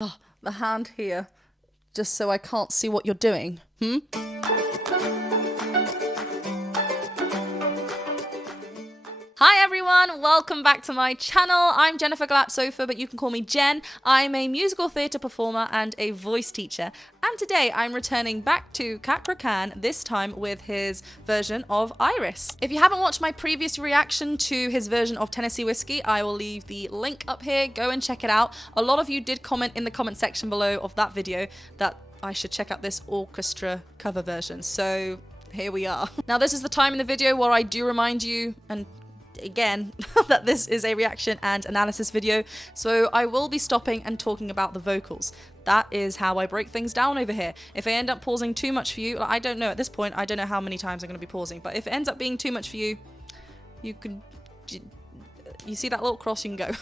Oh, the hand here, just so I can't see what you're doing. Hi everyone, welcome back to my channel. I'm Jennifer Glatzhofer, but you can call me Jen. I'm a musical theatre performer and a voice teacher. And today I'm returning back to Cakra, this time with his version of Iris. If you haven't watched my previous reaction to his version of Tennessee Whiskey, I will leave the link up here. Go and check it out. A lot of you did comment in the comment section below of that video that I should check out this orchestra cover version. So here we are. Now this is the time in the video where I do remind you, and again, that this is a reaction and analysis video, so I will be stopping and talking about the vocals. That is how I break things down over here. If I end up pausing too much for you, I don't know at this point, I don't know how many times I'm going to be pausing, but if it ends up being too much for you, you see that little cross, you can go.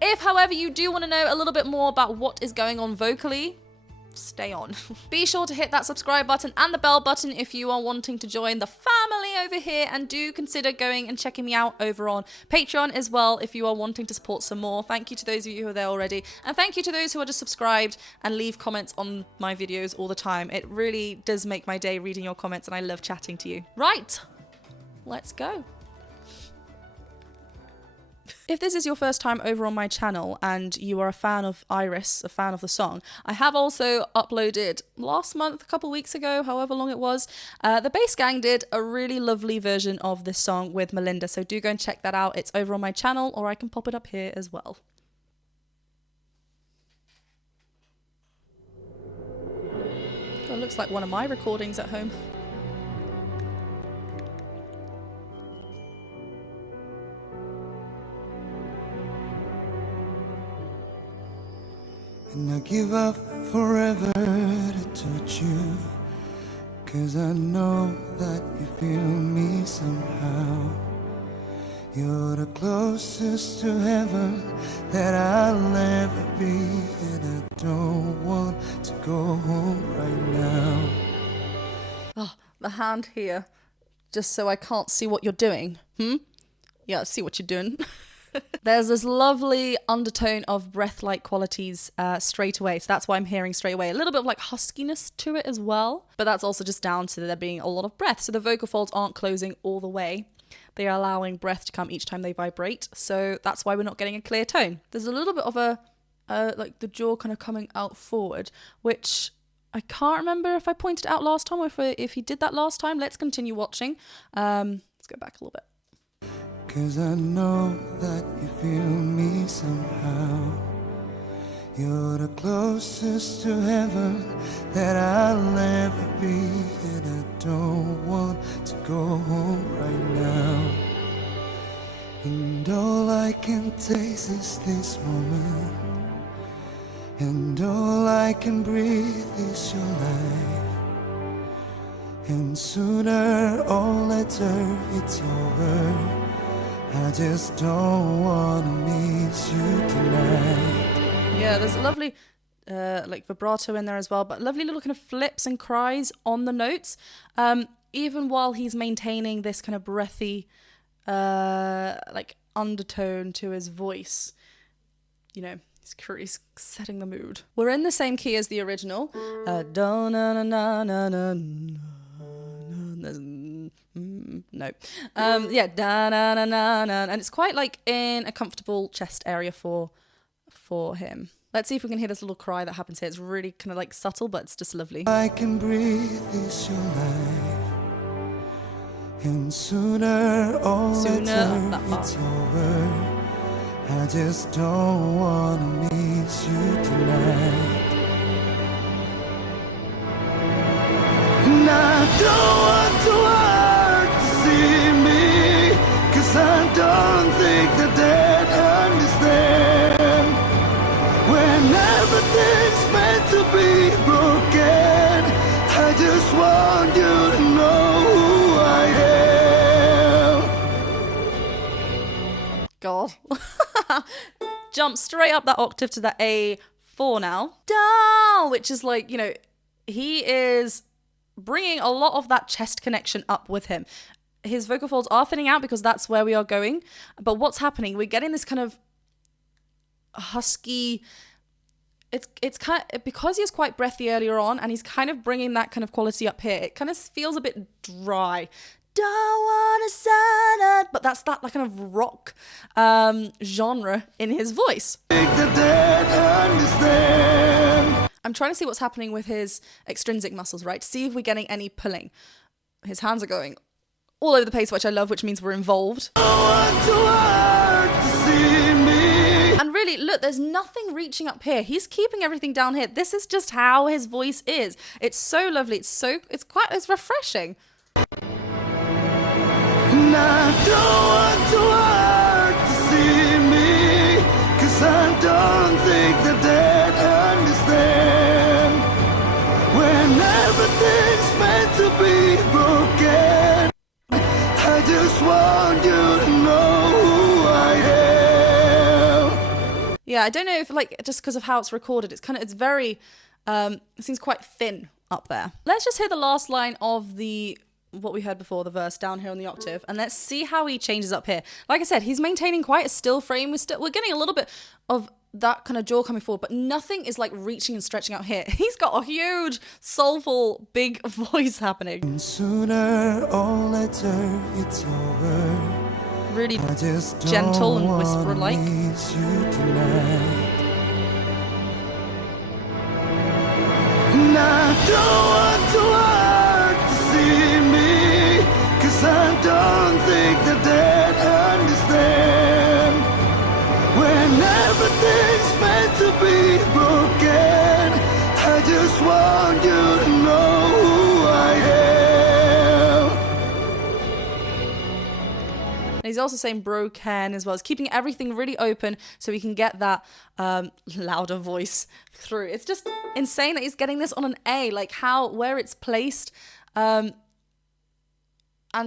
If, however, you do want to know a little bit more about what is going on vocally, stay on. Be sure to hit that subscribe button and the bell button if you are wanting to join the family over here, and do consider going and checking me out over on Patreon as well if you are wanting to support some more. Thank you to those of you who are there already, and thank you to those who are just subscribed and leave comments on my videos all the time. It really does make my day reading your comments, and I love chatting to you. Right, let's go. If this is your first time over on my channel and you are a fan of Iris, a fan of the song, I have also uploaded last month, a couple weeks ago, however long it was, the Bass Gang did a really lovely version of this song with Melinda, so do go and check that out. It's over on my channel, or I can pop it up here as well. Oh, it looks like one of my recordings at home. And I give up forever to touch you, 'cause I know that you feel me somehow. You're the closest to heaven that I'll ever be, and I don't want to go home right now. Oh, the hand here, just so I can't see what you're doing. Yeah, I see what you're doing. There's this lovely undertone of breath-like qualities straight away, so that's why I'm hearing straight away a little bit of like huskiness to it as well, but that's also just down to there being a lot of breath, so the vocal folds aren't closing all the way. They are allowing breath to come each time they vibrate, so that's why we're not getting a clear tone. There's a little bit of a like the jaw kind of coming out forward, which I can't remember if I pointed out last time or if he did that last time. Let's continue watching. Let's go back a little bit. 'Cause I know that you feel me somehow. You're the closest to heaven that I'll ever be, and I don't want to go home right now. And all I can taste is this moment, and all I can breathe is your life. And sooner or later it's over. I just don't want to miss you tonight. Yeah, there's a lovely like vibrato in there as well, but lovely little kind of flips and cries on the notes, even while he's maintaining this kind of breathy like undertone to his voice. You know, he's setting the mood. We're in the same key as the original. No. Yeah, da na na na na, and it's quite like in a comfortable chest area for him. Let's see if we can hear this little cry that happens here. It's really kind of like subtle, but it's just lovely. I can breathe is your life, and sooner or later it's over. I just don't want to miss you tonight. And I don't want to I don't think that they'd understand when everything's meant to be broken. I just want you to know who I am. God. Jump straight up that octave to the A4 now. Down, which is like, you know, he is bringing a lot of that chest connection up with him. His vocal folds are thinning out because that's where we are going. But what's happening? We're getting this kind of husky it's kind of, because he was quite breathy earlier on, and he's kind of bringing that kind of quality up here. It kind of feels a bit dry. Don't wanna sign it, but that's that like kind of rock genre in his voice. I'm trying to see what's happening with his extrinsic muscles, right? To see if we're getting any pulling. His hands are going all over the place, which I love, which means we're involved. And really, look, there's nothing reaching up here. He's keeping everything down here. This is just how his voice is. It's so lovely. It's refreshing. And I don't want to hurt to see me, 'cause I don't think that they'd understand when everything's meant to be broken. I just want you to know who I am. Yeah, I don't know if like just because of how it's recorded, it's very it seems quite thin up there. Let's just hear the last line of what we heard before, the verse down here on the octave, and let's see how he changes up here. Like I said, he's maintaining quite a still frame. We're getting a little bit of that kind of jaw coming forward, but nothing is like reaching and stretching out here. He's got a huge, soulful, big voice happening. And sooner or later it's over. Really gentle and whisper-like. And I don't want to hurt to see me, 'cause I don't think that they'd understand when everything's meant to be broken. I just want you to know who I am. And he's also saying broken as well. He's keeping everything really open so he can get that louder voice through. It's just insane that he's getting this on an A, like where it's placed. And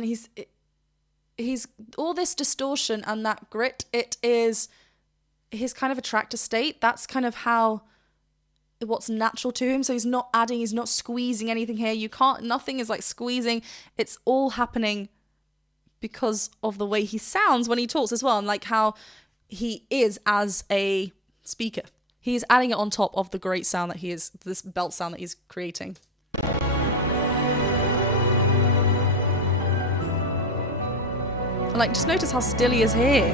he's all this distortion and that grit, it is his kind of attractor state. That's kind of what's natural to him. So he's not adding, he's not squeezing anything here. Nothing is like squeezing. It's all happening because of the way he sounds when he talks as well, and like how he is as a speaker. He's adding it on top of the great sound that this belt sound that he's creating. And like, just notice how still he is here.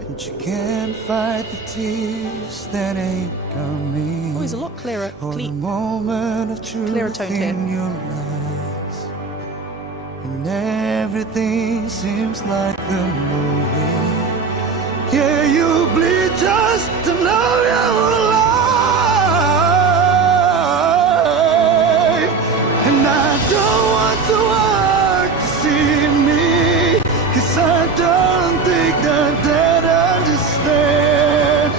And you can't fight the tears that ain't coming. Oh, he's a lot clearer, The moment of truth clearer toned here. in your eyes. And everything seems like the movie. Yeah, you bleed just to know you're alive. And I don't want to hurt to see me, 'cause I don't think that they'd understand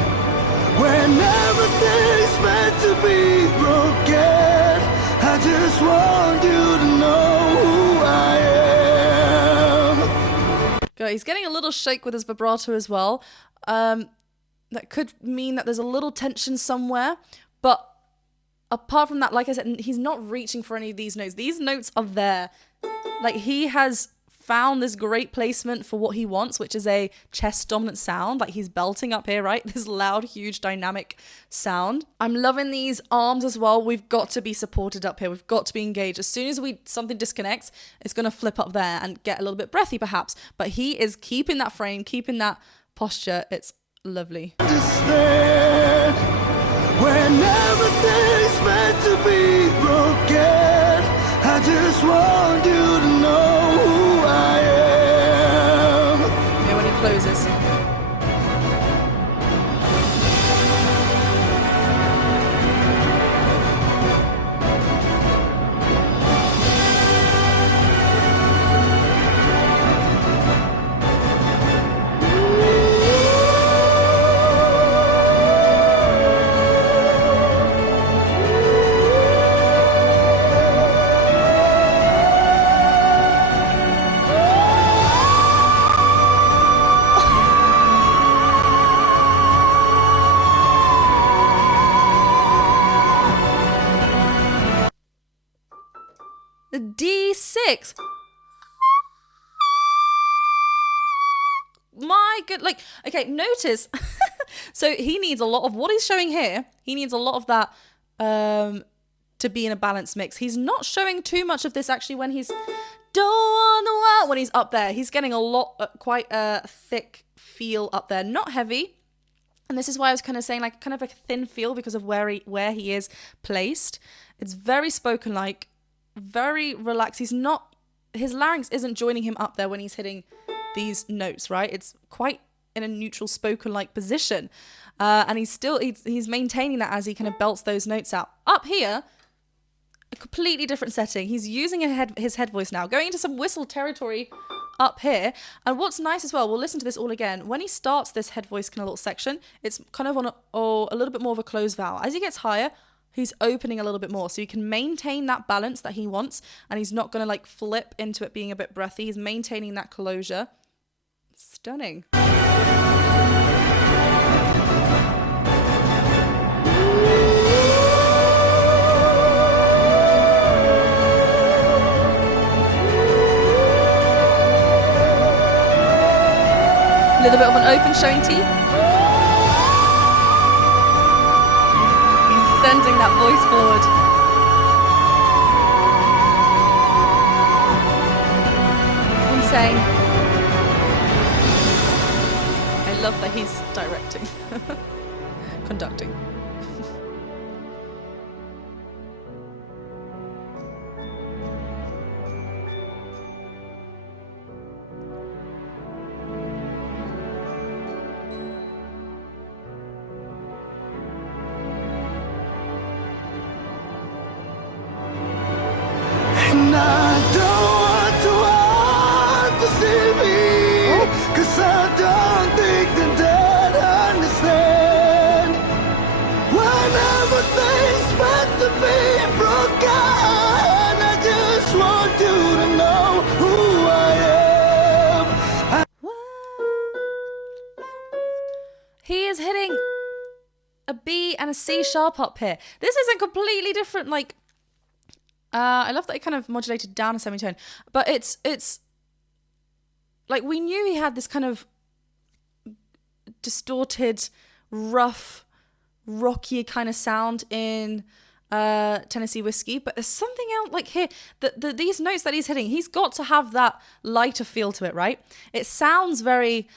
when everything's meant to be broken. I just want you to know who I am. He's getting a little shake with his vibrato as well. That could mean that there's a little tension somewhere. But apart from that, like I said, he's not reaching for any of these notes. These notes are there. Like, he has found this great placement for what he wants, which is a chest dominant sound. Like, he's belting up here, right? This loud, huge, dynamic sound. I'm loving these arms as well. We've got to be supported up here. We've got to be engaged. As soon as something disconnects, it's going to flip up there and get a little bit breathy perhaps. But he is keeping that frame, keeping that posture. It's lovely. Understand when everything's meant to be broken. I just want you to know who I am. Yeah, when he closes. The D6. My good, like, okay, notice So he needs a lot of what he's showing here. He needs a lot of that to be in a balanced mix. He's not showing too much of this actually when he's don't want the world when he's up there. He's getting a lot, quite a thick feel up there, not heavy. And this is why I was kind of saying like kind of a thin feel because of where he is placed. It's very spoken like, very relaxed. His larynx isn't joining him up there when he's hitting these notes, right? It's quite in a neutral spoken like position. And he's maintaining that as he kind of belts those notes out. Up here, a completely different setting. He's using his head voice now, going into some whistle territory up here. And what's nice as well, we'll listen to this all again. When he starts this head voice kind of little section, it's kind of on a little bit more of a closed vowel. As he gets higher, he's opening a little bit more. So you can maintain that balance that he wants, and he's not going to like flip into it being a bit breathy. He's maintaining that closure. Stunning. A little bit of an open showing teeth. He's sending that voice forward. Insane. I love that he's directing. Conducting. He is hitting a B and a C sharp up here. This is a completely different, like, I love that he kind of modulated down a semitone, but it's like we knew he had this kind of distorted, rough, rocky kind of sound in Tennessee Whiskey, but there's something else like here, these notes that he's hitting, he's got to have that lighter feel to it, right? It sounds very,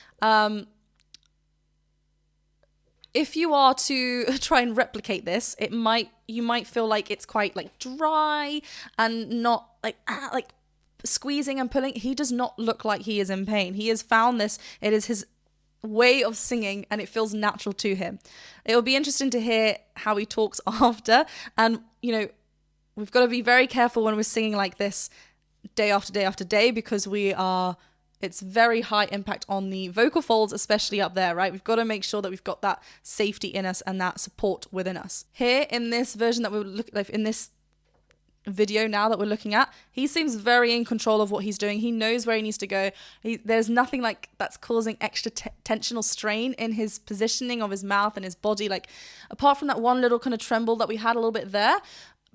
if you are to try and replicate this, you might feel like it's quite like dry and not like squeezing and pulling. He does not look like he is in pain. He has found this. It is his way of singing and it feels natural to him. It will be interesting to hear how he talks after. And, you know, we've got to be very careful when we're singing like this day after day after day because it's very high impact on the vocal folds, especially up there, right? We've got to make sure that we've got that safety in us and that support within us. Here in this version that we're looking like in this video now that we're looking at, he seems very in control of what he's doing. He knows where he needs to go. There's nothing like that's causing extra tensional strain in his positioning of his mouth and his body, like apart from that one little kind of tremble that we had a little bit there,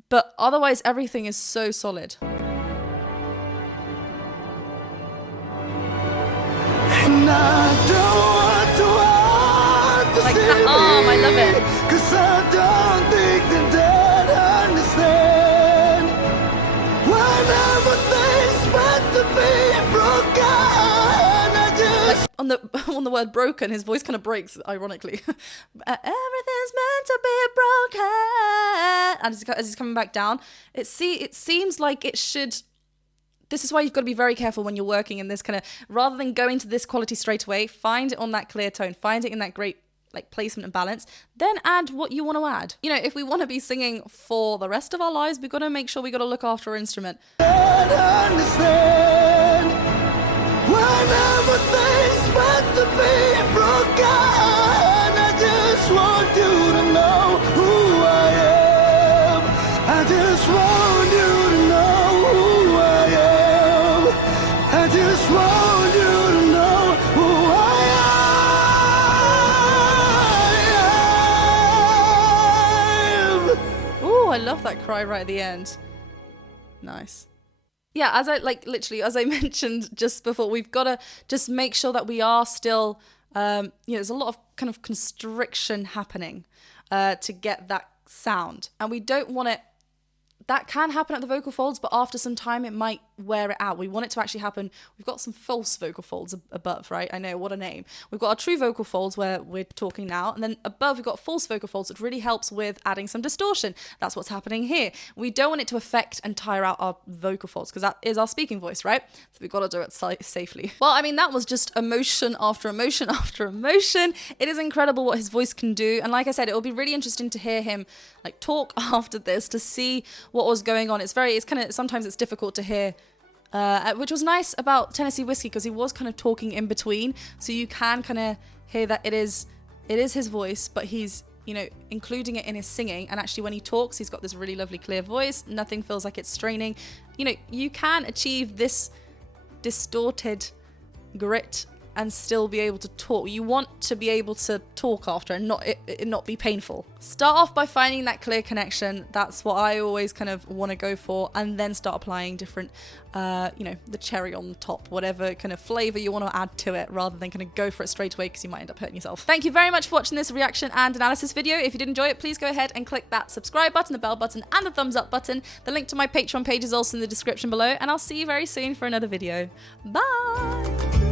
but otherwise everything is so solid. And I don't want to like that arm, I love it. 'Cause I don't think that they'd understand when everything's meant to be broken. I just on the word broken, his voice kind of breaks, ironically. Everything's meant to be broken. And as he's coming back down, it seems like it should. This is why you've got to be very careful when you're working in this kind of, rather than going to this quality straight away, find it on that clear tone, find it in that great like placement and balance, then add what you want to add. You know, if we want to be singing for the rest of our lives, we've got to make sure we got to look after our instrument. understand when everything's meant to be broken. I just want you to know who I am. I just want you to know who I am. I just want you to know who I am. Ooh, I love that cry right at the end. Nice. Yeah, as I mentioned just before, we've got to just make sure that we are still, there's a lot of kind of constriction happening to get that sound. And we don't want it, that can happen at the vocal folds, but after some time it might wear it out. We want it to actually happen. We've got some false vocal folds above, right? I know, what a name. We've got our true vocal folds where we're talking now, and then above we've got false vocal folds, which really helps with adding some distortion. That's what's happening here. We don't want it to affect and tire out our vocal folds, because that is our speaking voice, right? So we've got to do it safely. Well, I mean, that was just emotion after emotion after emotion. It is incredible what his voice can do, and like I said, it will be really interesting to hear him like talk after this to see what was going on. It's kind of, sometimes it's difficult to hear, which was nice about Tennessee Whiskey, because he was kind of talking in between, so you can kind of hear that it is his voice, but he's, you know, including it in his singing. And actually when he talks, he's got this really lovely clear voice. Nothing feels like it's straining. You know, you can achieve this distorted grit and still be able to talk. You want to be able to talk after and it not be painful. Start off by finding that clear connection. That's what I always kind of want to go for, and then start applying different, you know, the cherry on the top, whatever kind of flavor you want to add to it, rather than kind of go for it straight away, because you might end up hurting yourself. Thank you very much for watching this reaction and analysis video. If you did enjoy it, please go ahead and click that subscribe button, the bell button, and the thumbs up button. The link to my Patreon page is also in the description below, and I'll see you very soon for another video. Bye!